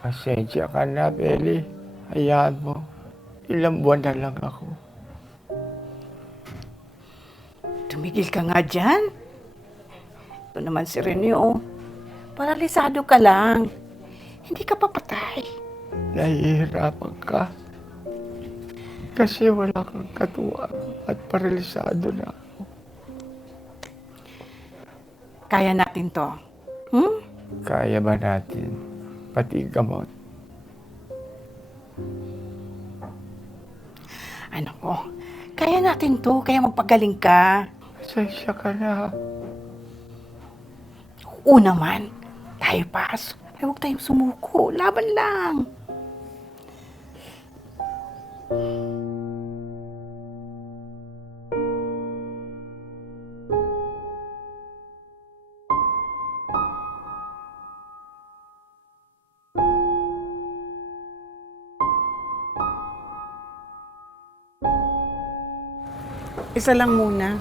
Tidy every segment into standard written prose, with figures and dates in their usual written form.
Pasensya ka na, Beli. Hayaan mo. Ilang buwan na lang ako. Tumigil ka nga dyan. Ito naman si Rene, oh. Paralisado ka lang. Hindi ka papatay. Nahihirapan ka. Kasi wala kang katuwang at paralisado na ako. Kaya natin to. Kaya ba natin? Pati gamot. Ano ko? Kaya natin to. Kaya magpagaling ka. Pasensya ka na. Oo naman. Tayo pas. Ay, huwag tayong sumuko. Laban lang. Isa lang muna.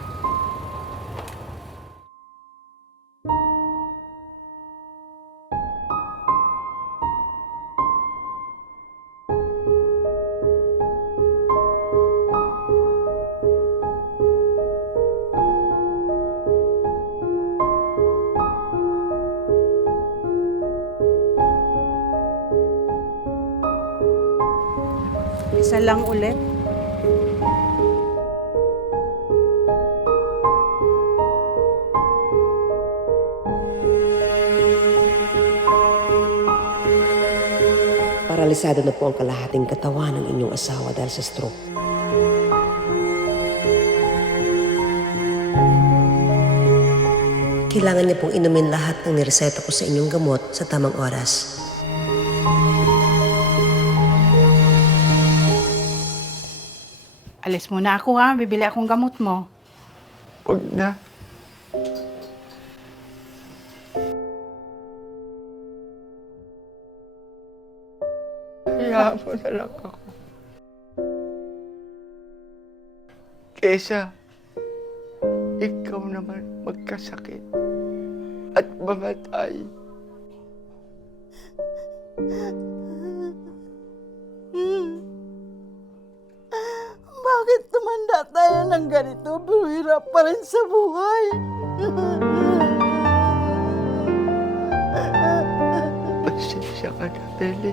Isa lang ulit. Paralisado na po ang kalahating katawan ng inyong asawa dahil sa stroke. Kailangan niyo pong inumin lahat ng nireseta ko sa inyong gamot sa tamang oras. Alis muna ako ha. Bibili akong gamot mo. Huwag na. Hayaan mo na lang ako. Kesa, ikaw naman magkasakit at mamatay. Bakit tumanda tayo ng ganito? Pero hirap pa rin sa buhay. Pasensya ka na, Beli.